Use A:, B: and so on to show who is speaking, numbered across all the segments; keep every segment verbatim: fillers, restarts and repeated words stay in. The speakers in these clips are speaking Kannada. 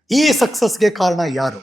A: ಈ ಸಕ್ಸಸ್ಗೆ ಕಾರಣ ಯಾರು?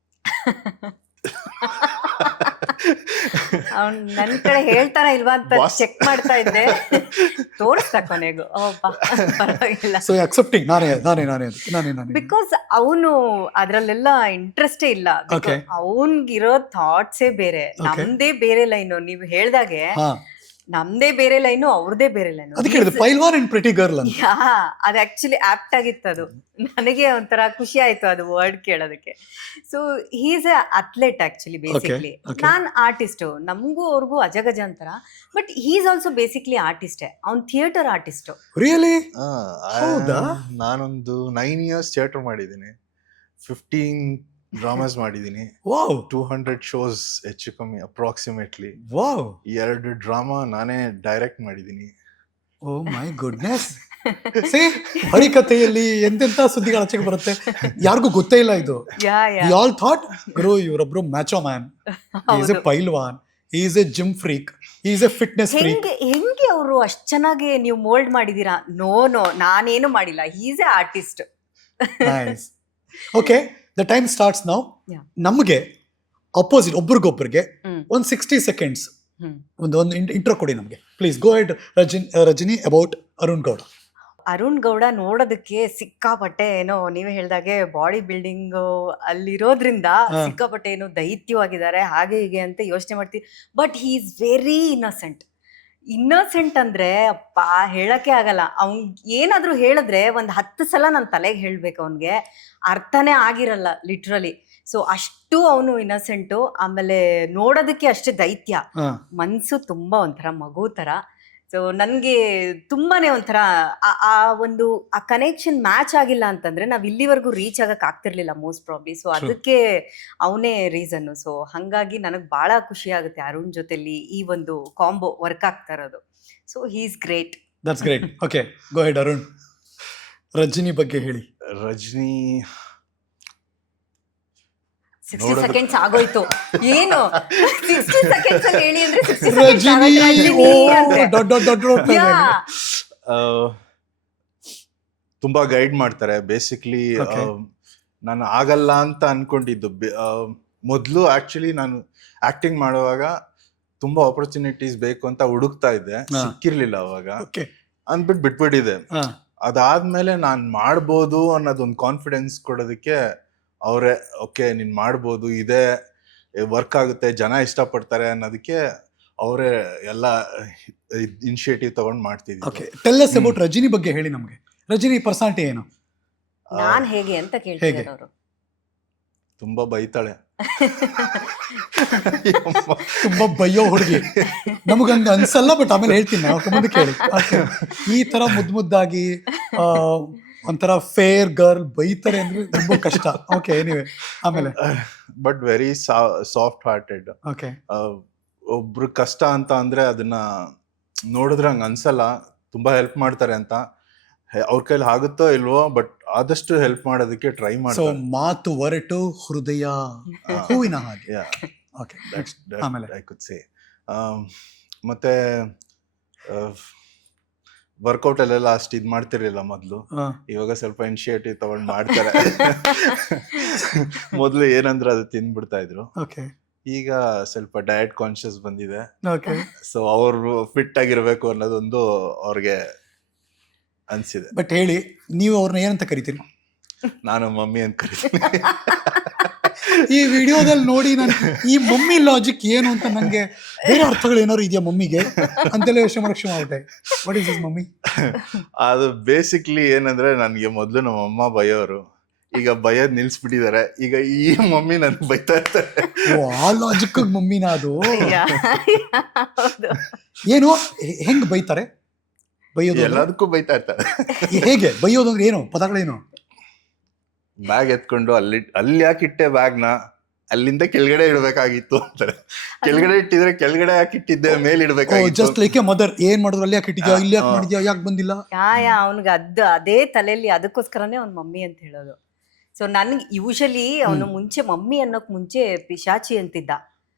B: ಅವ್ನ್ ನನ್ ಕಡೆ ಹೇಳ್ತಾನ ಇಲ್ವಾ ಅಂತ
C: Boss.
B: ಚೆಕ್ ಮಾಡ್ತಾ ಇದ್ದೆ. ತೋರಿಸ್ತಾ ಕೊನೆಗೂ ಓಪ್ಪ ಪರವಾಗಿಲ್ಲ.
A: ಸೊ ಅಕ್ಸೆಪ್ಟಿಂಗ್ ನಾನೇ ನಾನೇ ನಾನೇ ಅಂತ, ನಾನೇ ನಾನೇ
B: ಬಿಕಾಸ್ ಅವನು ಅದ್ರಲ್ಲೆಲ್ಲ ಇಂಟ್ರೆಸ್ಟೇ ಇಲ್ಲ.
A: Okay.
B: ಅವನ್ಗಿರೋ ಥಾಟ್ಸೇ ಬೇರೆ,
A: Okay.
B: ನಮ್ದೇ ಬೇರೆ ಲೈನು. ನೀವು ಹೇಳ್ದಾಗೆ
A: ಹಾ
B: ನಮ್ದೇ ಬೇರೆ ಲೈನು, ಅವ್ರದೇ ಬೇರೆ ಲೈನು.
A: ಅದಕ್ಕೆ ಹೇಳಿದೆ ಪೈಲ್ವಾನ್ ಅಂಡ್ ಪ್ರಿಟಿ ಗರ್ಲ್ ಅಂತ.
B: ಯಾ ಅದು ಆಕ್ಚುಲಿ ಆಪ್ಟ್ ಆಗಿತ್ತು. ಅದು ನನಗೆ ಒಂಥರ ಖುಷಿ ಆಯ್ತು ಅದು ವರ್ಡ್ ಕೇಳೋದಕ್ಕೆ. So he's a athlete actually basically.
A: okay.
B: ನಾನ್ ಆರ್ಟಿಸ್ಟ್, ನಮಗೂ ಅವ್ರಿಗೂ ಅಜಗಜ ಅಂತರ. ಬಟ್ ಹೀಸ್ ಆಲ್ಸೋ ಬೇಸಿಕ್ಲಿ ಆರ್ಟಿಸ್ಟೇ. ಅವ್ನ್ ಥಿಯೇಟರ್ ಆರ್ಟಿಸ್ಟ್.
A: ರಿಯಲಿ?
C: ಆ,
A: ಹೌದಾ?
C: ನಾನೊಂದು ನೈನ್ ಇಯರ್ಸ್ ಥಿಯೇಟರ್ ಮಾಡಿದ್ದೀನಿ, ಫಿಫ್ಟೀನ್ ಡ್ರಾಮಾಸ್ ಮಾಡಿದ್ದೀನಿ,
A: ವಾವ್
C: ಟೂ ಹಂಡ್ರೆಡ್ ಶೋಸ್ ಹೆಚ್ಚು ಕಮ್ಮಿ ಅಪ್ರಾಕ್ಸಿಮೇಟ್ಲಿ.
A: ವಾವ್
C: ಎರಡು ಡ್ರಾಮಾ ನಾನೇ ಡೈರೆಕ್ಟ್ ಮಾಡಿದ್ದೀನಿ.
A: Oh my goodness. ಸಿ ಹರಿಕಥೆಯಲ್ಲಿ ಎಂತೆಂತ ಸುದ್ದಿಗಳು ಆಚೆಗೆ ಬರುತ್ತೆ, ಯಾರಿಗೂ ಗೊತ್ತೇ ಇಲ್ಲ ಇದು.
B: Yeah yeah
A: we all thought ಗುರು ಇವರೊಬ್ರು ಮ್ಯಾಚೋ ಮ್ಯಾನ್, ಈಸ್ ಎ ಪೈಲ್ವಾನ್, is a gym freak, is a fitness freak.
B: ಹೆಂಗೆ ಹೆಂಗೆ ಅವರು ಅಷ್ಟ್ ಚೆನ್ನಾಗಿ ನೀವು ಮೋಲ್ಡ್ ಮಾಡಿದೀರಾ? ನೋ ನೋ ನಾನೇನು ಮಾಡಿಲ್ಲ. He's a artist.
A: Nice. Okay, the time starts now.
B: Yeah.
A: ನಮಗೆ ಅಪೋಸಿಟ್ ಒಬ್ರಿಗೊಬ್ರಿಗೆ
B: ಹ್ಮ್.
A: ಒಂದು ಸಿಕ್ಸ್ಟಿ ಸೆಕೆಂಡ್ಸ್
B: ಹ್ಮ್.
A: ಒಂದು ಒಂದು ಇಂಟ್ರೋ ಕೊಡಿ ನಮಗೆ ಪ್ಲೀಸ್. ಗೋ ಹೆಡ್ ರಜಿನ್ ರಜನಿ ಅಬೌಟ್ ಅರುಣ್ ಗೌಡ.
B: ಅರುಣ್ ಗೌಡ ನೋಡೋದಕ್ಕೆ ಸಿಕ್ಕಾಪಟ್ಟೆ ಏನೋ ನೀವೇ ಹೇಳ್ದಾಗೆ ಬಾಡಿ ಬಿಲ್ಡಿಂಗ್ ಅಲ್ಲಿರೋದ್ರಿಂದ
A: ಹಾ.
B: ಸಿಕ್ಕಾಪಟ್ಟೆ ಏನೋ ದೈತ್ಯವಾಗಿದ್ದಾರೆ ಹಾಗೆ ಹೀಗೆ ಅಂತ ಯೋಚನೆ ಮಾಡ್ತೀವಿ. But he is very innocent. Innocent ಅಂದ್ರೆ ಅಪ್ಪ ಹೇಳಕ್ಕೆ ಆಗಲ್ಲ. ಅವ್ನ್ ಏನಾದ್ರೂ ಹೇಳಿದ್ರೆ ಒಂದ್ ಹತ್ತು ಸಲ ನನ್ನ ತಲೆಗೆ ಹೇಳ್ಬೇಕು. ಅವನ್ಗೆ ಅರ್ಥನೇ ಆಗಿರಲ್ಲ ಲಿಟ್ರಲಿ. ಸೊ ಅಷ್ಟು ಅವನು ಇನ್ನಸೆಂಟು. ಆಮೇಲೆ ನೋಡೋದಕ್ಕೆ ಅಷ್ಟೇ ದೈತ್ಯ.
A: ಹಾ.
B: ಮನ್ಸು ತುಂಬಾ ಒಂಥರ ಮಗು ತರ. ಸೊ ನನ್ಗೆ ತುಂಬಾನೇ ಒಂಥರ ಆ- ಆ ಒಂದು ಆ ಕನೆಕ್ಷನ್ ಮ್ಯಾಚ್ ಆಗಿಲ್ಲ ಅಂತಂದ್ರೆ ನಾವ್ ಇಲ್ಲಿವರೆಗೂ ರೀಚ್ ಆಗಕ್ ಆಗ್ತಿರ್ಲಿಲ್ಲ ಮೋಸ್ಟ್ ಪ್ರಾಬ್ಲಿ. ಸೊ ಅದಕ್ಕೆ ಅವನೇ ರೀಸನ್. ಸೊ ಹಂಗಾಗಿ ನನಗ್ ಬಹಳ ಖುಷಿ ಆಗುತ್ತೆ ಅರುಣ್ ಜೊತೆಲಿ ಈ ಒಂದು ಕಾಂಬೋ ವರ್ಕ್ ಆಗ್ತಾ ಇರೋದು. So he is great.
A: That's great. Okay, go ahead Arun. Rajani ಬಗ್ಗೆ ಹೇಳಿ.
C: ರಜನಿ
B: ಸಿಕ್ಸ್ಟಿ
C: ನೋಡೋದು-
B: ಸೆಕೆಂಡ್ಸ್ ಆಗೋಯ್ತು. ಏನು ಸಿಕ್ಸ್ಟಿ ಸೆಕೆಂಡ್ಸ್ ಅಲ್ಲಿ ಹೇಳಿ ಅಂದ್ರೆ sixty seconds
A: ರಜನಿ
B: ಆಗೋಯ್ತು. ರಜನಿ
A: ಓ
B: ಅಂತೆ.
A: ದೊಡ್ಡ ದೊಡ್ಡ ದೊಡ್ಡ
B: Yeah.
C: ಆ, ತುಂಬಾ ಗೈಡ್ ಮಾಡ್ತಾರೆ ಬೇಸಿಕ್ಲಿ.
A: Okay.
C: ನಾನು ಆಗಲ್ಲ ಅಂತ ಅನ್ಕೊಂಡಿದ್ದು ಬೆ- ಆ, ಮೊದ್ಲು ಆಕ್ಚುಲಿ ನಾನು ಆಕ್ಟಿಂಗ್ ಮಾಡುವಾಗ ತುಂಬಾ ಆಪರ್ಚುನಿಟೀಸ್ ಬೇಕು ಅಂತ ಹುಡುಕ್ತಾ ಇದ್ದೆ,
A: ಹಾ.
C: ಸಿಕ್ಕಿರ್ಲಿಲ್ಲ ಅವಾಗ
A: ಓಕೆ.
C: ಅಂದ್ಬಿಟ್ಟು ಬಿಟ್ಬಿಟ್ಟಿದೆ.
A: ಹಾ.
C: ಅದಾದ್ಮೇಲೆ ನಾನ್ ಮಾಡ್ಬೋದು ಅನ್ನೋದೊಂದು ಕಾನ್ಫಿಡೆನ್ಸ್ ಕೊಡೋದಕ್ಕೆ ಅವರೇ ಓಕೆ ನೀನ್ ಮಾಡ್ಬೋದು, ಇದೇ ವರ್ಕ್ ಆಗುತ್ತೆ, ಜನ ಇಷ್ಟಪಡ್ತಾರೆ ಅನ್ನೋದಕ್ಕೆ ಅವರೇ ಎಲ್ಲ ಇನಿಷಿಯೇಟಿವ್ ತಗೊಂಡ್ ಮಾಡ್ತಿದ್ವಿ.
A: Okay, tell us about Rajani ಬಗ್ಗೆ ಹೇಳಿ ನಮಗೆ. ರಜನಿ ಪರ್ಸನಾಲಿಟಿ ಏನು?
B: ನಾನ್ ಹೇಗೆ ಅಂತ ಕೇಳ್ತಿದ್ದಾರೆ ಅವರು.
C: ತುಂಬಾ ಬೈತಾಳೆ.
A: ತುಂಬಾ ಬಯ್ಯೋ ಹುಡುಗಿ. ನಮಗಂಗ ಅನ್ಸಲ್ಲ, ಬಟ್ ಆಮೇಲೆ ಹೇಳ್ತೀನಿ ನಾವು ಮುಂದಕ್ಕೆ ಹೇಳಿ. Okay. ಈ ತರ ಮುದ್ದು ಮುದ್ದಾಗಿ ಆ, ಒಂಥರ ಫೇರ್ ಗರ್ಲ್ ಬೈತಾರೆ ಅಂದ್ರೆ ತುಂಬಾ ಕಷ್ಟ. ಓಕೆ, ಎನಿವೆ ಆಮೇಲೆ.
C: But very soft hearted.
A: Okay.
C: ಒಬ್ರು ಕಷ್ಟ ಅಂತ ಅಂದ್ರೆ ಅದನ್ನ ನೋಡಿದ್ರೆ ಹಂಗ ಅನ್ಸಲ್ಲ, ತುಂಬಾ ಹೆಲ್ಪ್ ಮಾಡ್ತಾರೆ ಅಂತ. ಹೆ- ಅವ್ರ ಕೈಲಿ ಆಗುತ್ತೋ ಇಲ್ವೋ, ಬಟ್ ಆದಷ್ಟು ಹೆಲ್ಪ್ ಮಾಡೋದಕ್ಕೆ ಟ್ರೈ
A: ಸೊ
C: ಮಾಡ್ತಾರೆ.
A: ಮಾತು ಹೊರಟು ಹೃದಯ ಹೂವಿನ ಹಾಗೆ.
C: Yeah,
A: okay.
C: that's that
A: ಆಮೇಲೆ?
C: I could say. Um, ಮತ್ತೆ ವರ್ಕೌಟ್ ಅಲ್ಲೆಲ್ಲ ಅಷ್ಟು ಇದ್ ಮಾಡ್ತಿರ್ಲಿಲ್ಲ ಮೊದ್ಲು. ಇವಾಗ ಸ್ವಲ್ಪ ಇನಿಷಿಯೇಟಿವ್ ತಗೊಂಡ್ ಮಾಡ್ತಾರೆ. ಮೊದ್ಲು ಏನಂದ್ರೆ ಅದು ತಿಂದ್ಬಿಡ್ತಾ ಇದ್ರು,
A: ಓಕೆ.
C: ಈಗ ಸ್ವಲ್ಪ ಡಯಟ್ ಕಾನ್ಶಿಯಸ್ ಬಂದಿದೆ.
A: ಓಕೆ.
C: ಸೊ ಅವ್ರು ಫಿಟ್ ಆಗಿರ್ಬೇಕು ಅನ್ನೋದೊಂದು ಅವ್ರಿಗೆ ಅನ್ಸಿದೆ.
A: ಬಟ್ ಹೇಳಿ, ನೀವು ಅವ್ರನ್ನ ಏನಂತ ಕರಿತೀರಿ?
C: ನಾನು ಮಮ್ಮಿ ಅಂತ ಕರಿತೀನಿ.
A: ಈ ವಿಡಿಯೋದಲ್ಲಿ ನೋಡಿ ನಾನು ಈ ಮಮ್ಮಿ ಲಾಜಿಕ್ ಏನು ಅಂತ ನಂಗೆ ಬೇರೆ ಅರ್ಥಗಳು ಏನಾದ್ರು ಇದೆಯಾ ಮಮ್ಮಿಗೆ ಅಂತೆಲ್ಲ ಯೋಚನೆ ಮಾಡಕ್ ಶುರು ಆಗ್ಬಿಟ್ಟೆ. What is this mummy?
C: ಅದು ಬೇಸಿಕ್ಲಿ ಏನಂದ್ರೆ ನನ್ಗೆ ಮೊದ್ಲು ನಮ್ಮ ಅಮ್ಮ ಬೈಯೋರು, ಈಗ ಬೈಯೋದ್ ನಿಲ್ಸ್ಬಿಟ್ಟಿದ್ದಾರೆ. ಈಗ ಈ ಮಮ್ಮಿ ನನ್ ಬೈತಾ ಇರ್ತಾರೆ.
A: ಓ, ಆ ಲಾಜಿಕ್ ಮಮ್ಮಿನ ಅದು?
B: Yeah. ಹೌದು.
A: ಏನು ಹೆ- ಹೆಂಗ್ ಬೈತಾರೆ? ಬೈಯೋದು ಅಂದ್ರೆ?
C: ಎಲ್ಲದಕ್ಕೂ ಬೈತಾ ಇರ್ತಾರೆ.
A: ಹೇಗೆ ಬೈಯೋದು ಅಂದ್ರೆ ಏನು? ಪದಗಳೇನು?
C: ಬ್ಯಾಗ್ ಎತ್ಕೊಂಡು ಅಲ್ಲಿ ಅಲ್ಲಿ ಯಾಕೆ ಇಟ್ಟೆ ಬ್ಯಾಗ್ನ, ಅಲ್ಲಿಂದ ಕೆಳಗಡೆ ಇಡ್ಬೇಕಾಗಿತ್ತು ಅಂತಾರೆ. ಕೆಳಗಡೆ ಇಟ್ಟಿದ್ರೆ ಕೆಳಗಡೆ ಯಾಕೆ ಇಟ್ಟಿದ್ದೆ, ಮೇಲ್ ಇಡ್ಬೇಕಾಗಿತ್ತು.
A: Just like a mother. ಏನ್ ಮಾಡಿದ್ರು ಅಲ್ಲಿ ಯಾಕೆ ಇಟ್ಟಿದ್ಯಾ, ಇಲ್ಲಿ ಯಾಕೆ ಮಾಡಿದ್ಯಾ, ಯಾಕೆ ಬಂದಿಲ್ಲ?
B: ಯಾ ಯಾ ಅವ್ನಿಗೆ ಅದ್ ಅದೇ ತಲೆಯಲ್ಲಿ, ಅದಕ್ಕೋಸ್ಕರನೇ ಅವ್ನ್ ಮಮ್ಮಿ ಅಂತ ಹೇಳೋದು. ಸೊ ನನ್ಗೆ ಯೂಶಲಿ ಅವನು ಮುಂಚೆ ಮಮ್ಮಿ ಅನ್ನೋಕ್ ಮುಂಚೆ ಪಿಶಾಚಿ ಅಂತಿದ್ದ.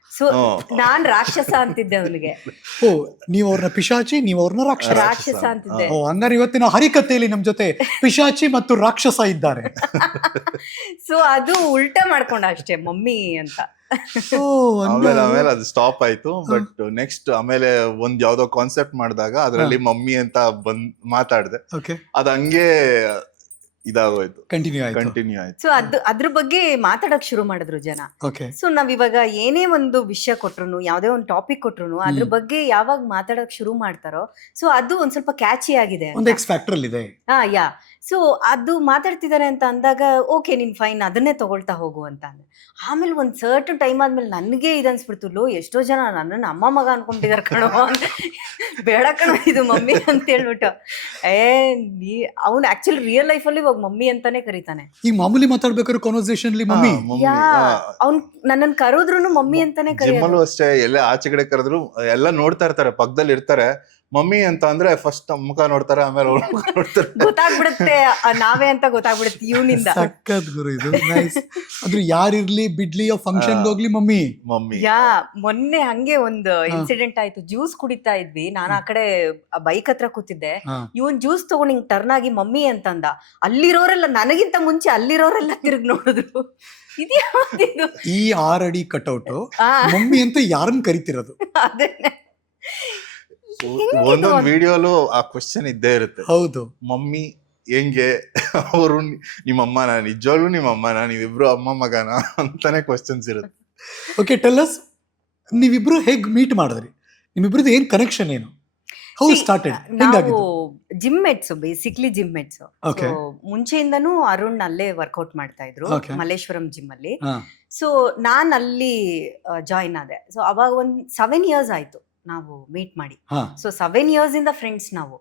B: ಸೊ ನಾನ್ ರಾಕ್ಷಸ ಅಂತಿದ್ದೆ ಅವನಿಗೆ,
A: ಓ ನೀವು ಅವ್ರನ್ನ ಪಿಶಾಚಿ, ನೀವು ಅವ್ರನ್ನ ರಾಕ್ಷಸ.
B: ರಾಕ್ಷಸ ಅಂತಿದ್ದೆ.
A: ಓ ಹಂಗಾರೆ ಇವತ್ತಿನ ಹರಿಕಥೆಯಲ್ಲಿ ನಮ್ ಜೊತೆ ಪಿಶಾಚಿ ಮತ್ತು ರಾಕ್ಷಸ ಇದ್ದಾರೆ.
B: ಸೊ ಅದು ಉಲ್ಟಾ ಮಾಡ್ಕೊಂಡ ಅಷ್ಟೇ ಮಮ್ಮಿ ಅಂತ.
A: ಓ
C: ಆಮೇಲೆ ಆಮೇಲೆ ಅದು ಸ್ಟಾಪ್ ಆಯ್ತು. ಬಟ್ ನೆಕ್ಸ್ಟ್ ಆಮೇಲೆ ಒಂದ್ ಯಾವ್ದೋ ಕಾನ್ಸೆಪ್ಟ್ ಮಾಡಿದಾಗ ಅದ್ರಲ್ಲಿ ಮಮ್ಮಿ ಅಂತ ಬಂದ್ ಮಾತಾಡ್ದೆ,
A: ಓಕೆ,
C: ಅದ್ ಹಂಗೆ ಇದಾಗೋಯ್ತು,
A: ಕಂಟಿನ್ಯೂ ಆಯ್ತು.
C: ಕಂಟಿನ್ಯೂ ಆಯ್ತು.
B: ಸೊ ಅದು ಅದ್ರ ಬಗ್ಗೆ ಮಾತಾಡಕ್ ಶುರು ಮಾಡಿದ್ರು ಜನ.
A: ಓಕೆ,
B: ಸೊ ನಾವ್ ಇವಾಗ ಏನೇ ಒಂದು ವಿಷಯ ಕೊಟ್ರು, ಯಾವ್ದೇ ಒಂದು ಟಾಪಿಕ್ ಕೊಟ್ರು, ಅದ್ರ ಬಗ್ಗೆ ಯಾವಾಗ ಮಾತಾಡಕ್ ಶುರು ಮಾಡ್ತಾರೋ ಸೊ ಅದು ಒಂದ್ ಸ್ವಲ್ಪ ಕ್ಯಾಚಿ ಆಗಿದೆ.
A: ಒಂದು ಎಕ್ಸ್ ಫ್ಯಾಕ್ಟರ್ ಅಲ್ಲಿ ಇದೆ.
B: ಹಾ ಯಾ ಸೊ ಅದು ಮಾತಾಡ್ತಿದ್ದಾರೆ ಅಂತ ಅಂದಾಗ ಓಕೆ ನೀನ್ ಫೈನ್ ಅದನ್ನೇ ತಗೊಳ್ತಾ ಹೋಗು ಅಂತ ಅಂದ್ರೆ, ಆಮೇಲೆ ಒಂದ್ ಸರ್ಟನ್ ಟೈಮ್ ಆದ್ಮೇಲೆ ನನಗೆ ಇದನ್ಸ್ಬಿಡ್ತು, ಲೋ ಎಷ್ಟೋ ಜನ ನನ್ನನ್ನು ಅಮ್ಮ ಮಗ ಅನ್ಕೊಂಡಿದಾರೆ ಕಣೋ, ಬೇಡ ಕಣೋ ಇದು ಮಮ್ಮಿ ಅಂತ ಹೇಳ್ಬಿಟ್ಟು. ಏ ನೀ ಅವ್ನು ಆಕ್ಚುಲಿ ರಿಯಲ್ ಲೈಫ್ ಅಲ್ಲಿ ಇವಾಗ ಮಮ್ಮಿ ಅಂತಾನೆ ಕರೀತಾನೆ.
A: ಈಗ ಮಾಮೂಲಿ ಮಾತಾಡ್ಬೇಕಾದ್ರೆ ಕಾನ್ವರ್ಸೇಷನ್ ಅಲ್ಲಿ ಮಮ್ಮಿ,
C: ಹಾ, ಮಮ್ಮಿ,
B: ಯಾ
C: ಹಾ.
B: ಅವ್ನ್ ನನ್ನನ್ ಕರೋದ್ರುನು ಮಮ್ಮಿ ಅಂತಾನೆ ಕರೆಯೋದು.
C: ಜಿಮ್ಮಲ್ಲೂ ಅಷ್ಟೇ, ಎಲ್ಲ ಆಚೆ ಕಡೆ ಕರೆದ್ರು ಎಲ್ಲ ನೋಡ್ತಾ ಇರ್ತಾರೆ, ಪಕ್ಕದಲ್ಲಿ ಇರ್ತಾರೆ. ಮಮ್ಮಿ ಅಂತ ಅಂದ್ರೆ ಫಸ್ಟ್ ಮುಖ ನೋಡ್ತಾರೆ, ಆಮೇಲೆ ಅವ್ರ ಮುಖ ನೋಡ್ತಾರೆ.
B: ಗೊತ್ತಾಗ್ಬಿಡುತ್ತೆ ಆ, ನಾವೇ ಅಂತ ಗೊತ್ತಾಗ್ಬಿಡುತ್ತೆ ಇವನಿಂದ.
A: ಸಕ್ಕತ್ ಗುರು ಇದು, ನೈಸ್. ಅದ್ರ ಯಾರಿರ್ಲಿ ಬಿಡ್ಲಿ ಫಂಕ್ಷನ್ ಹೋಗ್ಲಿ ಮಮ್ಮಿ
C: ಮಮ್ಮಿ.
B: ಯಾ ಮೊನ್ನೆ ಹಂಗೆ ಒಂದು ಇನ್ಸಿಡೆಂಟ್ ಆಯ್ತು. ಜ್ಯೂಸ್ ಕುಡಿತಾ ಇದ್ವಿ, ನಾನು ಆ ಕಡೆ ಬೈಕ್ ಹತ್ರ ಕೂತಿದ್ದೆ,
A: ಹಾ.
B: ಇವನ್ ಜ್ಯೂಸ್ ತಗೊಂಡ್ ಹಿಂಗ್ ಟರ್ನ್ ಆಗಿ ಮಮ್ಮಿ ಅಂತಂದ. ಅಲ್ಲಿರೋರೆಲ್ಲ ನನಗಿಂತ ಮುಂಚೆ ಅಲ್ಲಿರೋರೆಲ್ಲ ತಿರುಗ್ ನೋಡಿದ್ರು. ಇದ್ಯಾವ್ದಿದು?
A: ಈ ಆರಡಿ ಕಟ್ಔಟ್
B: ಆ,
A: ಮಮ್ಮಿ ಅಂತ ಯಾರನ್ನ ಕರಿತಿರೋದು?
B: ಅದನ್ನೇ.
C: ಒಂದೊಂದ್ ವಿಡಿಯೋಲು ಆ ಕ್ವಶನ್ ಇದ್ದೇ ಇರುತ್ತೆ,
A: ಹೌದು.
C: ಮಮ್ಮಿ ಹೆಂಗೆ, ಅವರು ನಿಮ್ಮ ಅಮ್ಮನ, ನಿಜವಾಗ್ಲೂ ನಿಮ್ಮ ಅಮ್ಮನ, ನೀವಿಬ್ರು ಅಮ್ಮ ಮಗನ ಅಂತಾನೆ ಕ್ವಶನ್ಸ್ ಇರುತ್ತೆ.
A: ಓಕೆ, ಟೆಲ್ ಅಸ್, ನೀವಿಬ್ರು ಹೇಗ್ ಮೀಟ್ ಮಾಡಿದ್ರಿ? ನಿಮ್ಮಿಬ್ರದ್ದು ಏನ್ ಕನೆಕ್ಷನ್ ಏನು? How
B: See,
A: started?
B: ನಾವು
A: ಹೆಂಗಾಗಿದ್ದು?
B: Gym mates, basically gym mates.
A: Okay.
B: ಮುಂಚೆಯಿಂದನೂ ಅರುಣ್ ಅಲ್ಲೇ ವರ್ಕೌಟ್ ಮಾಡ್ತಾ ಇದ್ರು,
A: Okay.
B: ಮಲ್ಲೇಶ್ವರಂ ಜಿಮ್ ಅಲ್ಲಿ.
A: ಹಾ.
B: ಸೊ ನಾನ್ ಅಲ್ಲಿ ಜಾಯಿನ್ ಆದೆ. ಸೊ ಅವಾಗ ಒಂದ್ ಸೆವೆನ್ ಇಯರ್ಸ್ ಆಯ್ತು ನಾವು ಮೀಟ್ ಮಾಡಿ.
A: ಹಾ.
B: ಸೊ ಸೆವೆನ್ ಇಯರ್ಸ್ ಇಂದ ಫ್ರೆಂಡ್ಸ್ ನಾವು.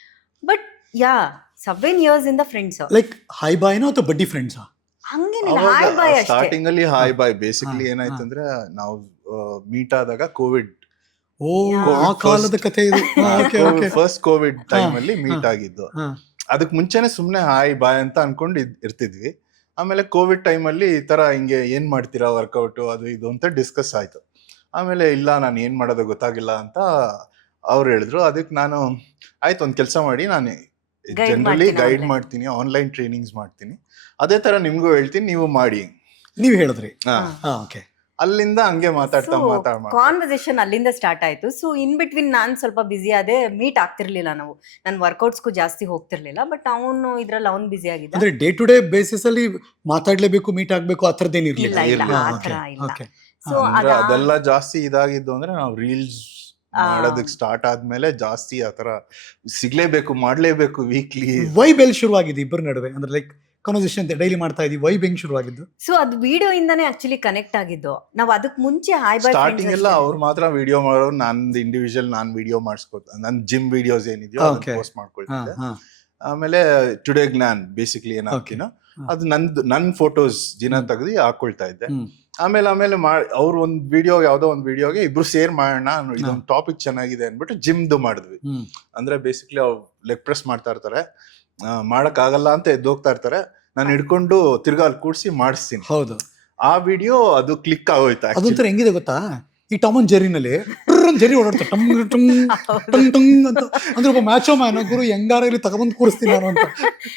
B: ಬಟ್ ಯಾ ಸೆವೆನ್ ಇಯರ್ಸ್ ಇಂದ ಫ್ರೆಂಡ್ಸ್.
A: ಲೈಕ್ ಹೈ ಬಾಯ್ನೋ ಅಥವಾ ಬಡ್ಡಿ ಫ್ರೆಂಡ್ಸಾ?
B: ಹಂಗೇನಿಲ್ಲ, ಹಾಯ್ ಬಾಯ್ ಅಷ್ಟೇ.
C: ಸ್ಟಾರ್ಟಿಂಗ್ ಅಲ್ಲಿ ಹಾಯ್ ಬಾಯ್. ಬೇಸಿಕ್ಲಿ
A: ಹಾ,
C: ಏನಾಯ್ತು
A: ಹಾ.
C: ಅಂದ್ರೆ ನಾವು ಮೀಟ್ ಆದಾಗ ಕೋವಿಡ್,
A: ಓ
B: Yeah.
A: ಆ ಕಾಲದ ಕಥೆ ಇದು. Okay okay.
C: First covid time ಅಲ್ಲಿ
A: ಹಾ,
C: ಮೀಟ್
A: ಹಾ.
C: ಆಗಿದ್ದು.
A: ಹಾ.
C: ಅದಕ್ ಮುಂಚೆನೆ ಸುಮ್ನೆ ಹಾಯ್ ಬಾಯ್ ಅಂತ ಅನ್ಕೊಂಡು ಇದ್- ಇರ್ತಿದ್ವಿ. ಆಮೇಲೆ ಕೋವಿಡ್ ಟೈಮ್ ಅಲ್ಲಿ ಈ ತರ ಹಿಂಗೆ ಏನ್ ಮಾಡ್ತೀರಾ ವರ್ಕೌಟ್ ಅದು ಇದು ಅಂತ ಡಿಸ್ಕಸ್ ಆಯ್ತು. ಆಮೇಲೆ ಇಲ್ಲ ನಾನು ಏನ್ ಮಾಡೋದು ಗೊತ್ತಾಗಿಲ್ಲ ಅಂತ ಅವ್ರು ಹೇಳಿದ್ರು. ಅದಕ್ಕೆ ನಾನು ಆಯ್ತು ಒಂದ್ ಕೆಲಸ ಮಾಡಿ, ನಾನು
B: Guide
C: ಜನರಲಿ
B: ಮಾಡ್ತೀನಿ,
C: ಗೈಡ್
B: online.
C: ಮಾಡ್ತೀನಿ, ಆನ್ಲೈನ್ ಟ್ರೈನಿಂಗ್ಸ್ ಮಾಡ್ತೀನಿ, ಅದೇ ತರ ನಿಮ್ಗೂ ಹೇಳ್ತೀನಿ, ನೀವು ಮಾಡಿ.
A: ನೀವ್ ಹೇಳಿದ್ರಿ.
C: ಹಾ.
A: ಹಾ, ಓಕೆ.
C: ಅಲ್ಲಿಂದ ಹಂಗೆ ಮಾತಾಡ್ತಾ ಮಾತಾಡ
B: ಕಾನ್ವರ್ಸೇಷನ್ ಅಲ್ಲಿಂದ ಸ್ಟಾರ್ಟ್ ಆಯ್ತು. ಸೊ ಇನ್ ಬಿಟ್ವೀನ್ ನಾನ್ ಸ್ವಲ್ಪ ಬಿಸಿ ಆದೆ, ಮೀಟ್ ಆಗ್ತಿರ್ಲಿಲ್ಲ ನಾವು. ನಾನು ವರ್ಕೌಟ್ಸ್ಗೂ ಜಾಸ್ತಿ ಹೋಗ್ತಿರ್ಲಿಲ್ಲ, ಬಟ್ ಅವನು ಇದ್ರಲ್ಲಿ ಅವ್ನು ಬಿಸಿ ಆಗಿದ್ದ.
A: ಅಂದ್ರೆ ಡೇ ಟು ಡೇ ಬೇಸಿಸ್ ಅಲ್ಲಿ ಮಾತಾಡ್ಲೇಬೇಕು, ಮೀಟ್ ಆಗ್ಬೇಕು, ಆ ಥರದ್ದೇನ್
B: ಇಲ್ಲ
A: ಇರ್ಲಿಲ್ಲ.
B: ಇಲ್ಲ
C: ಇರ್ಲಿಲ್ಲ.
B: ಆ
A: ಓಕೆ
B: ಥರ ಇಲ್ಲ.
A: ಓಕೆ.
B: ಸೊ
C: ಅಂದ್ರೆ ಅದೆಲ್ಲ ಜಾಸ್ತಿ ಇದಾಗಿದ್ದು ಅಂದ್ರೆ ನಾವು ರೀಲ್ಸ್
B: ಆ.
C: ಮಾಡೋದಕ್ಕೆ ಸ್ಟಾರ್ಟ್ ಆದ್ಮೇಲೆ ಜಾಸ್ತಿ ಆತರ ಸಿಗ್ಲೇಬೇಕು, ಮಾಡ್ಲೇಬೇಕು ವೀಕ್ಲಿ.
A: ವೈಬ್ ಎಲ್ಲಿ ಶುರುವಾಗಿದೆ ಇಬ್ಬರ ನಡುವೆ? ಅಂದ್ರೆ ಲೈಕ್ ಕಾನ್ವರ್ಸೇಷನ್ ಡೈಲಿ ಮಾಡ್ತಾ ಇದೀವಿ, ವೈಬ್ ಹೆಂಗ್ ಶುರುವಾಗಿದ್ದು?
B: ಸೊ ಅದು ವಿಡಿಯೋ ಇಂದಾನೆ ಆಕ್ಚುಲಿ ಕನೆಕ್ಟ್ ಆಗಿದ್ದು. ನಾವ್ ಅದಕ್ ಮುಂಚೆ ಹಾಯ್ ಬಾಯ್
C: ಸ್ಟಾರ್ಟಿಂಗ್ ಎಲ್ಲ ಅವ್ರು ಮಾತ್ರ ವಿಡಿಯೋ ಮಾಡೋರು, ನಂದು ಇಂಡಿವಿಜುವಲ್ ನಾನ್ ವಿಡಿಯೋ ಮಾಡಿಸ್ಕೊ, ನನ್ ಜಿಮ್ ವಿಡಿಯೋಸ್ ಏನಿದೆಯೋ
A: Okay.
C: ಪೋಸ್ಟ್
A: ಹಾ,
C: ಮಾಡ್ಕೊಳ್ತಿದ್ದೆ.
A: ಹಾ.
C: ಆಮೇಲೆ ಟುಡೇ ಜ್ಞಾನ್ ಬೇಸಿಕ್ಲಿ ಏನಾಗ್ತೀನೋ
A: ಹಾ.
C: ಅದು ನಂದು ನನ್ ಫೋಟೋಸ್ ದಿನ ತೆಗೆದು ಹಾಕೊಳ್ತಾ ಇದ್ದೆ.
A: ಹ್ಮ್.
C: ಆಮೇಲೆ ಆಮೇಲೆ ಮಾಡಿ ಅವ್ರು ಒಂದ್ ವಿಡಿಯೋ ಯಾವ್ದೋ ಒಂದ್ ವಿಡಿಯೋಗೆ ಇಬ್ರು ಸೇರ್ ಮಾಡೋಣ, ಇದೊಂದು ಟಾಪಿಕ್ ಚೆನ್ನಾಗಿದೆ ಅನ್ಬಿಟ್ಟು ಜಿಮ್ದು ಮಾಡಿದ್ವಿ.
A: ಹ್ಮ್.
C: ಅಂದ್ರೆ ಬೇಸಿಕ್ಲಿ ಅವ್ರು ಲೆಗ್ ಪ್ರೆಸ್ ಮಾಡ್ತಾ ಇರ್ತಾರೆ, ಆ, ಮಾಡಕ್ ಆಗಲ್ಲ ಅಂತ ಎದ್ದೋಗ್ತಾ ಇರ್ತಾರೆ, ನಾನು ಹಿಡ್ಕೊಂಡು ತಿರ್ಗಾ ಅಲ್ಲಿ ಕೂಡ್ಸಿ ಮಾಡಿಸ್ತೀನಿ.
A: ಹೌದು.
C: ಆ ವಿಡಿಯೋ ಅದು ಕ್ಲಿಕ್ ಆಗೋಯ್ತು actually.
A: ಅದೊಂಥರ ಹೆಂಗಿದೆ ಗೊತ್ತಾ, ಈ ಟಾಮ್ ಅಂಡ್ ಜೆರಿನಲ್ಲಿ ಜೆರಿ ಓಡಾಡ್ತಾರೆ ಟಂಗ್ ಟಂಗ್ ಟಂಗ್ ಟಂಗ್ ಅಂತ. ಅಂದ್ರೆ ಒಬ್ಬ ಮ್ಯಾಚೋ ಮ್ಯಾನ್ ಗುರು ಹೆಂಗಾರ ಇಲ್ಲಿ ತಗೊಂಡ್ ಕೂರಿಸ್ತೀನಿ ನಾನು ಅಂತ.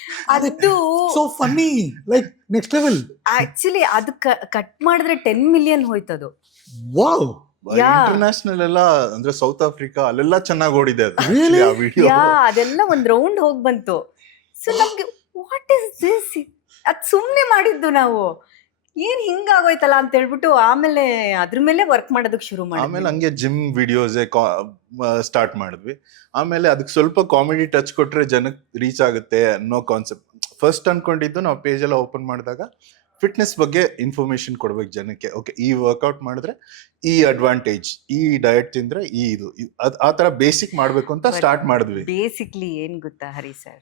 B: ಅದು
A: so funny, like next level.
B: Actually ಅದು ಕಟ್ ಮಾಡಿದ್ರೆ ಟೆನ್ ಮಿಲಿಯನ್ ಹೋಯ್ತದು.
A: ವಾವ್.
B: Yeah.
C: ಇಂಟರ್ನ್ಯಾಷನಲ್ ಎಲ್ಲ ಅಂದ್ರೆ ಸೌತ್ ಆಫ್ರಿಕಾ ಅಲ್ಲೆಲ್ಲ ಚೆನ್ನಾಗಿ ಓಡಿದೆ ಅದು
A: Really?
C: actually ಆ ವಿಡಿಯೋ.
B: ಯಾ ಅದೆಲ್ಲ ಒಂದ್ ರೌಂಡ್ ಹೋಗ್ ಬಂತು. ಸೊ ನಮ್ಗೆ ವಾಟ್ ಇಸ್ ದಿಸ್, ಅದ್ ಸುಮ್ನೆ ಮಾಡಿದ್ದು ನಾವು, ಏನ್ ಹಿಂಗಾಗೋಯ್ತಲ್ಲ ಅಂತ ಹೇಳ್ಬಿಟ್ಟು ಆಮೇಲೆ ಅದ್ರ ಮೇಲೆ ವರ್ಕ್ ಮಾಡೋದಕ್ಕೆ ಶುರು
C: ಆಮೇಲೆ
B: ಮಾಡಿದ್ವಿ.
C: ಹಂಗೆ ಜಿಮ್ ವಿಡಿಯೋಸ್ ಸ್ಟಾರ್ಟ್ ಮಾಡಿದ್ವಿ. ಆಮೇಲೆ ಅದಕ್ಕೆ ಸ್ವಲ್ಪ ಕಾಮಿಡಿ ಟಚ್ ಕೊಟ್ರೆ ಜನಕ್ಕೆ ರೀಚ್ ಆಗುತ್ತೆ ಅನ್ನೋ ಕಾನ್ಸೆಪ್ಟ್ ಫಸ್ಟ್ ಅನ್ಕೊಂಡಿದ್ದು. ನಾವು ಪೇಜ್ ಎಲ್ಲ ಓಪನ್ ಮಾಡಿದಾಗ ಫಿಟ್ನೆಸ್ ಬಗ್ಗೆ ಇನ್ಫಾರ್ಮೇಶನ್ ಕೊಡ್ಬೇಕು ಜನಕ್ಕೆ. ಓಕೆ, ಈ ವರ್ಕೌಟ್ ಮಾಡಿದ್ರೆ ಈ ಅಡ್ವಾಂಟೇಜ್, ಈ ಡಯಟ್ ತಿಂದ್ರೆ ಈ ಇದು ಇದ್- ಅದ್- ಆ ತರ ಬೇಸಿಕ್ ಮಾಡ್ಬೇಕು ಅಂತ ಸ್ಟಾರ್ಟ್ ಮಾಡಿದ್ವಿ.
B: ಬೇಸಿಕ್ಲಿ ಏನ್ ಗೊತ್ತಾ ಹರಿ ಸರ್,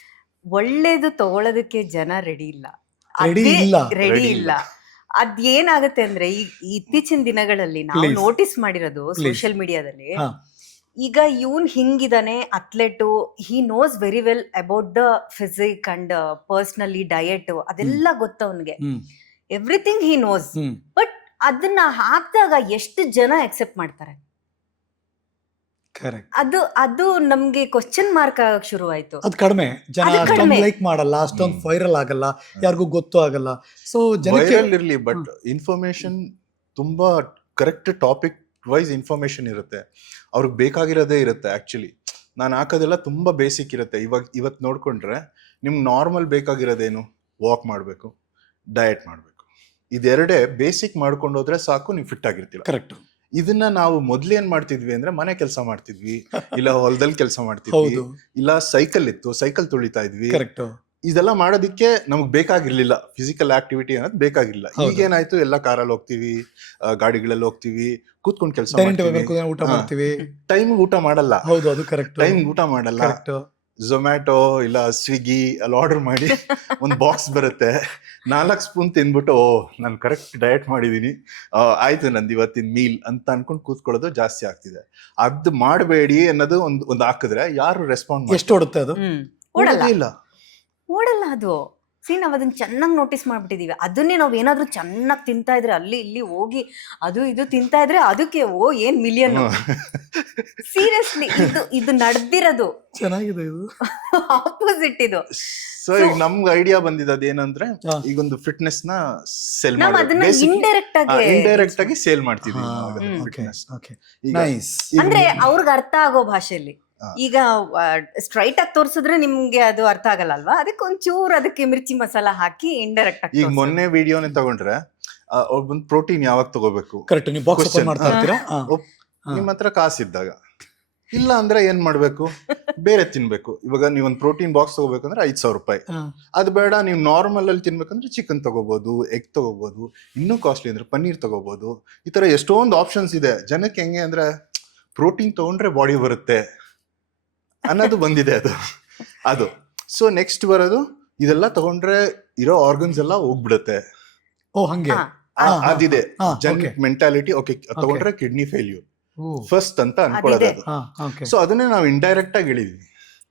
B: ಒಳ್ಳೇದು ತಗೊಳ್ಳೋದಕ್ಕೆ ಜನ ರೆಡಿ ಇಲ್ಲ,
A: Ready ಇಲ್ಲ.
B: ರೆಡಿ
C: Ready
B: ಇಲ್ಲ. ಅದ್ ಏನಾಗುತ್ತೆ ಅಂದ್ರೆ ಈ ಈ ಇತ್ತೀಚಿನ ದಿನಗಳಲ್ಲಿ ನಾವು
A: Please.
B: ನೋಟಿಸ್ ಮಾಡಿರೋದು
A: Please.
B: ಸೋಷಿಯಲ್ ಮೀಡಿಯಾದಲ್ಲಿ,
A: ಹಾ.
B: ಈಗ ಇವನ್ ಹಿಂಗಿದಾನೆ athlete, he knows very well about the physique and personally diet, ಅದೆಲ್ಲ ಗೊತ್ತ ಅವನ್ಗೆ,
A: ಹ್ಮ್.
B: Everything he knows.
A: ಹ್ಮ್.
B: ಬಟ್ ಅದನ್ನ ಹಾಕಿದಾಗ ಎಷ್ಟು ಜನ ಅಕ್ಸೆಪ್ಟ್ ಮಾಡ್ತಾರೆ,
A: ಕರೆಕ್ಟ್.
B: ಅದು ಅದು ನಮ್ಗೆ ಕ್ವಶನ್ ಮಾರ್ಕ್ ಆಗಕ್ ಶುರು ಆಯ್ತು.
A: ಅದು ಕಡಿಮೆ ಜನ
B: ಅದು
A: ಅಷ್ಟೊಂದು
B: ಕಡಿಮೆ.
A: ಲೈಕ್ ಮಾಡಲ್ಲ, ಅಷ್ಟೊಂದು
C: ಹ್ಮ್.
A: ವೈರಲ್ ಆಗಲ್ಲ, ಯಾರಿಗೂ ಗೊತ್ತು ಆಗಲ್ಲ. ಸೊ ಜನಕ್ಕೆ
C: ವೈರಲ್ ಇರ್ಲಿ ಬಟ್ ಇನ್ಫಾರ್ಮೇಶನ್ ತುಂಬಾ ಕರೆಕ್ಟ್ ಟಾಪಿಕ್ ವೈಸ್ ಇನ್ಫಾರ್ಮೇಶನ್ ಇರುತ್ತೆ, ಅವ್ರಿಗೆ ಬೇಕಾಗಿರೋದೇ ಇರುತ್ತೆ. ಆಕ್ಚುಲಿ ನಾನು ಹಾಕೋದೆಲ್ಲ ತುಂಬಾ ಬೇಸಿಕ್ ಇರುತ್ತೆ. ಇವಾಗ ಇವತ್ತು ನೋಡ್ಕೊಂಡ್ರೆ ನಿಮ್ಗೆ ನಾರ್ಮಲ್ ಬೇಕಾಗಿರೋದೇನು, ವಾಕ್ ಮಾಡಬೇಕು, ಡಯಟ್ ಮಾಡಬೇಕು, ಇದೆರಡೇ ಬೇಸಿಕ್ ಮಾಡ್ಕೊಂಡು ಹೋದ್ರೆ ಸಾಕು, ನೀವು ಫಿಟ್ ಆಗಿರ್ತೀರ.
A: ಕರೆಕ್ಟ್.
C: ಇದನ್ನ ನಾವು ಮೊದ್ಲು ಏನ್ ಮಾಡ್ತಿದ್ವಿ ಅಂದ್ರೆ ಮನೆ ಕೆಲಸ ಮಾಡ್ತಿದ್ವಿ, ಇಲ್ಲ ಹೊಲದಲ್ಲಿ ಕೆಲಸ ಮಾಡ್ತಿದ್ವಿ,
A: ಹೌದು,
C: ಇಲ್ಲ ಸೈಕಲ್ ಇತ್ತು ಸೈಕಲ್ ತುಳಿತಾ ಇದ್ವಿ.
A: ಕರೆಕ್ಟ್.
C: ಇದೆಲ್ಲ ಮಾಡೋದಿಕ್ಕೆ ನಮಗ್ ಬೇಕಾಗಿರ್ಲಿಲ್ಲ, ಫಿಸಿಕಲ್ ಆಕ್ಟಿವಿಟಿ ಅನ್ನೋದು ಬೇಕಾಗಿರ್ಲಿಲ್ಲ.
A: ಹೌದು.
C: ಈಗೇನಾಯ್ತು, ಎಲ್ಲ ಕಾರಲ್ಲಿ ಹೋಗ್ತೀವಿ, ಆ, ಗಾಡಿಗಳಲ್ಲಿ ಹೋಗ್ತೀವಿ, ಕೂತ್ಕೊಂಡು ಕೆಲಸ
A: ಡೈನಿಂಗ್ ಟೇಬಲ್
C: ಮಾಡ್ತೀವಿ,
A: ಮೇಲೆ ಊಟ
C: ಹಾ.
A: ಮಾಡ್ತೀವಿ.
C: ಟೈಮ್ ಊಟ ಮಾಡಲ್ಲ,
A: ಹೌದು, ಅದು ಕರೆಕ್ಟ್.
C: ಟೈಮ್ ಊಟ ಮಾಡಲ್ಲ.
A: ಕರೆಕ್ಟ್.
C: ಝೊಮ್ಯಾಟೊ ಇಲ್ಲ ಸ್ವಿಗ್ಗಿ ಅಲ್ಲಿ ಆರ್ಡರ್ ಮಾಡಿ ಒಂದು ಬಾಕ್ಸ್ ಬರುತ್ತೆ, ನಾಲ್ಕು ಸ್ಪೂನ್ ತಿಂದ್ಬಿಟ್ಟು ಓ ನಾನು ಕರೆಕ್ಟ್ ಡಯಟ್ ಮಾಡಿದೀನಿ, ಆ, ಆಯ್ತು ನಂದು ಇವತ್ತಿನ ಮೀಲ್ ಅಂತ ಅನ್ಕೊಂಡು ಕೂತ್ಕೊಳ್ಳೋದು ಜಾಸ್ತಿ ಆಗ್ತಿದೆ. ಅದು ಮಾಡಬೇಡಿ ಅನ್ನೋದು ಒಂದು ಒಂದು ಹಾಕಿದ್ರೆ ಯಾರು ರೆಸ್ಪಾಂಡ್
A: ಎಷ್ಟು ಓಡುತ್ತೆ ಅದು?
B: ಹ್ಮ್ ಓಡಲ್ಲ
C: ಇಲ್ಲ.
B: ಓಡಲ್ಲ ಅದು. ಸಿ ನಾವ್ ಅದನ್ನ ಚೆನ್ನಾಗಿ ನೋಟಿಸ್ ಮಾಡ್ಬಿಟ್ಟಿದೀವಿ. ಅದನ್ನೇ ನಾವ್ ಏನಾದ್ರೂ ಚೆನ್ನಾಗಿ ತಿಂತಾ ಇದ್ರೆ ಅಲ್ಲಿ ಇಲ್ಲಿ ಹೋಗಿ ಅದು ಇದು ತಿಂತಾ ಇದ್ರೆ ಅದಕ್ಕೆ ಓ ಏನ್ ಮಿಲಿಯನ್. ಸೀರಿಯಸ್ಲಿ ಇದು ಇದು ನಡೆದಿರೋದು
A: ಚೆನ್ನಾಗಿದೆ ಇದು.
B: ಆಪೋಸಿಟ್ ಇದು.
C: ಸೊ ಈಗ ನಮ್ಗೆ ಐಡಿಯಾ ಬಂದಿದ್ದು ಏನಂದ್ರೆ
A: ಹಾ.
C: ಈಗೊಂದು ಫಿಟ್ನೆಸ್ ನ ಸೆಲ್
B: ನಾವ್ ಅದನ್ನ ಇಂಡೈರೆಕ್ಟ್ ಆಗಿ
C: ಇಂಡೈರೆಕ್ಟ್ ಆಗಿ ಸೇಲ್ ಮಾಡ್ತಿದ್ವಿ
A: ಹಾ,
C: ನಾವು ಅದನ್ನ
B: ಹ್ಮ್.
C: fitness ನ.
A: Okay.
C: ಈಗ
A: ನೈಸ್.
C: ಈಗ
B: ಅಂದ್ರೆ ಅವ್ರಿಗೆ ಅರ್ಥ ಆಗೋ ಭಾಷೆಯಲ್ಲಿ.
C: ಹಾ.
B: ಈಗ ಸ್ಟ್ರೈಟ್ ಆಗಿ ತೋರ್ಸಿದ್ರೆ ನಿಮ್ಗೆ ಅದು ಅರ್ಥ ಆಗಲ್ಲ ಅಲ್ವಾ, ಅದಕ್ಕೆ ಒಂಚೂರು ಅದಕ್ಕೆ ಮಿರ್ಚಿ ಮಸಾಲ ಹಾಕಿ ಇಂಡೈರೆಕ್ಟ್ ಆಗಿ
C: ಈಗ
B: ತೋರ್ಸೋದು.
C: ಮೊನ್ನೆ ವಿಡಿಯೋನೇ ತಗೊಂಡ್ರೆ ಅವ್ರು ಬಂದು ಪ್ರೋಟೀನ್ ಯಾವಾಗ ತಗೋಬೇಕು,
A: ಕರೆಕ್ಟ್. ನೀವು ಬಾಕ್ಸ್ ಓಪನ್
C: Question.
A: ಮಾಡ್ತಾ ಇರ್ತೀರಾ? ಹಾ.
C: ಒಪ್- ನಿಮ್ ಹತ್ರ ಕಾಸಿದ್ದಾಗ, ಇಲ್ಲ ಅಂದ್ರೆ ಏನ್ ಮಾಡ್ಬೇಕು, ಬೇರೆ ತಿನ್ಬೇಕು. ಇವಾಗ ನೀವ್ ಒಂದು ಪ್ರೋಟೀನ್ ಬಾಕ್ಸ್ ತಗೋಬೇಕಂದ್ರೆ ಐದ್ ಸಾವಿರ ರೂಪಾಯಿ.
A: ಹಾ.
C: ಅದು ಬೇಡ, ನೀವು ನಾರ್ಮಲ್ ಅಲ್ಲಿ ತಿನ್ಬೇಕಂದ್ರೆ ಚಿಕನ್ ತಗೋಬಹುದು, ಎಗ್ ತಗೋಬಹುದು, ಇನ್ನೂ ಕಾಸ್ಟ್ಲಿ ಅಂದ್ರೆ ಪನ್ನೀರ್ ತಗೋಬಹುದು. ಈ ತರ ಎಷ್ಟೊಂದು ಆಪ್ಷನ್ಸ್ ಇದೆ. ಜನಕ್ಕೆ ಹೆಂಗೆ ಅಂದ್ರೆ ಪ್ರೋಟೀನ್ ತಗೊಂಡ್ರೆ ಬಾಡಿ ಬರುತ್ತೆ ಅನ್ನೋದು ಬಂದಿದೆ ಅದು ಅದು ಸೊ ನೆಕ್ಸ್ಟ್ ಬರೋದು ಇದೆಲ್ಲ ತಗೊಂಡ್ರೆ ಇರೋ ಆರ್ಗನ್ಸ್ ಎಲ್ಲ ಹೋಗ್ಬಿಡುತ್ತೆ.
A: ಓ ಹಂಗೆ.
B: ಹಾ.
C: ಆ-
A: ಹಾ, ಹಾ,
C: ಅದಿದೆ
A: ಹಾ,
C: ಜನ
A: okay.
C: ಮೆಂಟಾಲಿಟಿ. ಓಕೆ, ತಗೊಂಡ್ರೆ ಕಿಡ್ನಿ ಫೇಲ್ಯೂರ್
A: ಓ,
C: ಫಸ್ಟ್ ಅಂತ ಅನ್ಕೊಳ್ಳೋದು
B: ಅದಿದೆ.
C: ಅದು.
A: ಹಾ, okay.
C: ಸೊ ಅದನ್ನೇ ನಾವು ಇಂಡೈರೆಕ್ಟ್ ಆಗಿ ಹೇಳಿದ್ವಿ,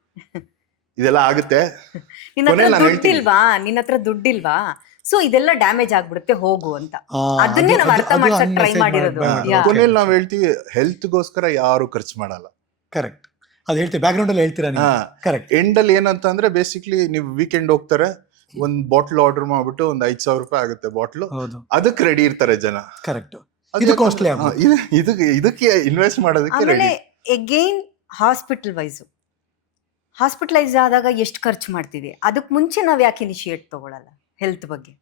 C: ಇದೆಲ್ಲ ಆಗುತ್ತೆ.
B: ನಿನ್ನ ಹತ್ರ
C: ಕೊನೆಯಲ್ಲಿ ನಾನ್
B: ದುಡ್ಡಿಲ್ವಾ, ನಿನ್ನ ಹತ್ರ ದುಡ್ಡಿಲ್ವಾ, ಸೊ ಇದೆಲ್ಲ ಡ್ಯಾಮೇಜ್ ಆಗ್ಬಿಡುತ್ತೆ ಹೋಗು ಅಂತ.
A: ಆ,
B: ಅದನ್ನೇ
A: ಅದು-
B: ನಾವ್
A: ಅದು-
B: ಅರ್ಥ
A: ಅದು
B: ಮಾಡ್ಸಕ್
A: ಹಂಗ್
B: try
A: message
B: ಮಾಡಿರೋದು.
A: ಮಾಡ್ಬಾರ್ದು.
B: Yeah.
A: Okay.
C: ಕೊನೆಯಲ್ಲಿ ನಾವ್ ಹೇಳ್ತೀವಿ ಹೆಲ್ತ್ಗೋಸ್ಕರ ಯಾರು ಖರ್ಚು ಮಾಡಲ್ಲ.
A: ಕರೆಕ್ಟ್. ಅದು ಹೇಳ್ತೀವಿ, ಬ್ಯಾಕ್ ಗ್ರೌಂಡ್ ಅಲ್ಲಿ ಹೇಳ್ತೀರಾ ನೀವು.
C: ಹಾ.
A: ಕರೆಕ್ಟ್.
C: ಎಂಡ್ ಅಲ್ಲಿ ಏನಂತ ಅಂದ್ರೆ ಬೇಸಿಕ್ಲಿ ನೀವು ವೀಕೆಂಡ್ ಹೋಗ್ತಾರೆ, ಒಂದ್ ಬಾಟ್ಲ್ ಆರ್ಡರ್ ಮಾಡ್ಬಿಟ್ಟು ಒಂದ್ ಐದ್ ಸಾವಿರ ರೂಪಾಯಿ ಆಗುತ್ತೆ ಬಾಟ್ಲು,
A: ಹೌದು,
C: ಅದಕ್ಕೆ ರೆಡಿ ಇರ್ತಾರೆ ಜನ.
A: ಕರೆಕ್ಟ್.
C: ಅದ್
A: ಇದು
C: ಯಾಕಂದ್ರೆ-
A: costly
C: ಹಾ,
A: ಆಗುತ್ತೆ.
C: ಇದು- ಇದಕ್ಕೆ ಇದಕ್ಕೆ ಇನ್ವೆಸ್ಟ್ ಮಾಡೋದಕ್ಕೆ
B: ಆಮೇಲೆ
C: ರೆಡಿ.
B: ಎಗೈನ್ ಹಾಸ್ಪಿಟಲ್ ವೈಸು ಹಾಸ್ಪಿಟಲೈಸ್ ಆದಾಗ ಎಷ್ಟು ಖರ್ಚು ಮಾಡ್ತೀವಿ, ಅದಕ್ಕೆ ಮುಂಚೆ ನಾವ್ ಯಾಕೆ ಇನಿಷಿಯೇಟ್ ತಗೊಳಲ್ಲ ಹೆಲ್ತ್ ಬಗ್ಗೆ?